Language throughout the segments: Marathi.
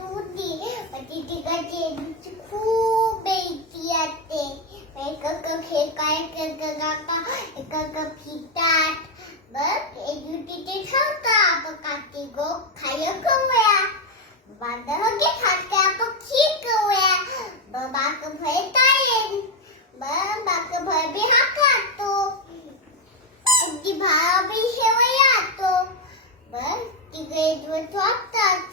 होती पण ती तिकडची खूप बेइज्जती असते. एक फेकाय काका एक फितात बघ एक तिथे ठेवता आपण काठी गो खाय कवया बांधा होगे खाते आपण खीर कवया बाक भय तायेन बाक भय भी हा खातो ती भाभी शेवया तो बघ तिकडे दिवस वाटतात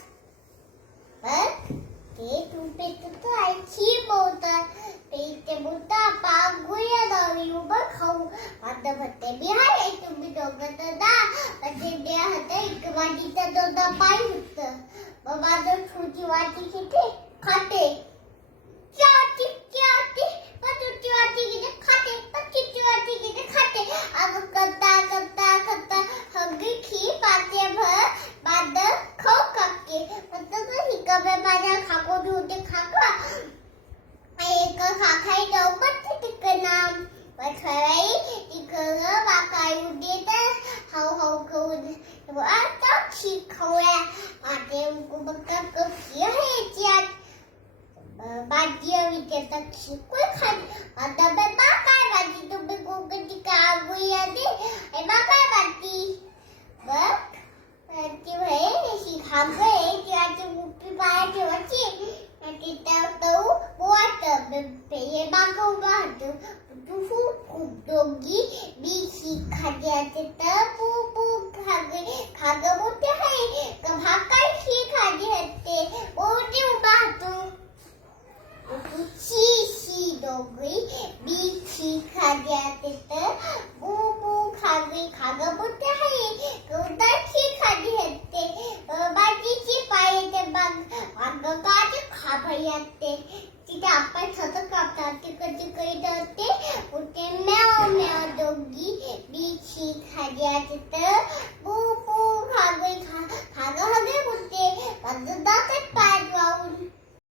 बघ ते तुपे तो आहे खीर बोलतात ते बोलता पागुया दावी उभं खाऊ आता भत्ते बी आहे तुम्ही दोघं तर दा म्हणजे होतं एक वाटीचा दोदा पाय होतं बाबा जर छोटी वाटी घेते खाते पचूची वाटी घेते खाते पचूची वाटी घेते खाते अब करता हगी खी पाते भर बाद खाऊ काके मतलब ही कबे माझ्या खाको होते खाका एक खाखाई जाऊ पण तिकडं नाम पठवाई तिकडं बाकाई देत हाऊ खाऊ आता खी खाऊया आते उनको बक्का खी आहे याच्यात भाजी विचारता खी कोण खाली आता बाबा काय भाजी तुम्ही गोगटी का आगुया दे ए बा काय भाजी बघ ती भाई ही खागे ती आते मुठी पाय ठेवायची kita tahu buat ये बाको बात तू खूप दोगी बीसी खाद्या ते पू खागे मोठे आहे का भाकाय खी खादी हते ओटे बातू शी दोगी बीसी खाद्या ते पू खागे मोठे आहे कोणता खी खादी हते बाकीची पाय ते बाग काटे खाभयाते तिथे आपण सतत कापतात तिकडे जाते उठे म्याव दोगी बीची खाद्या तिथं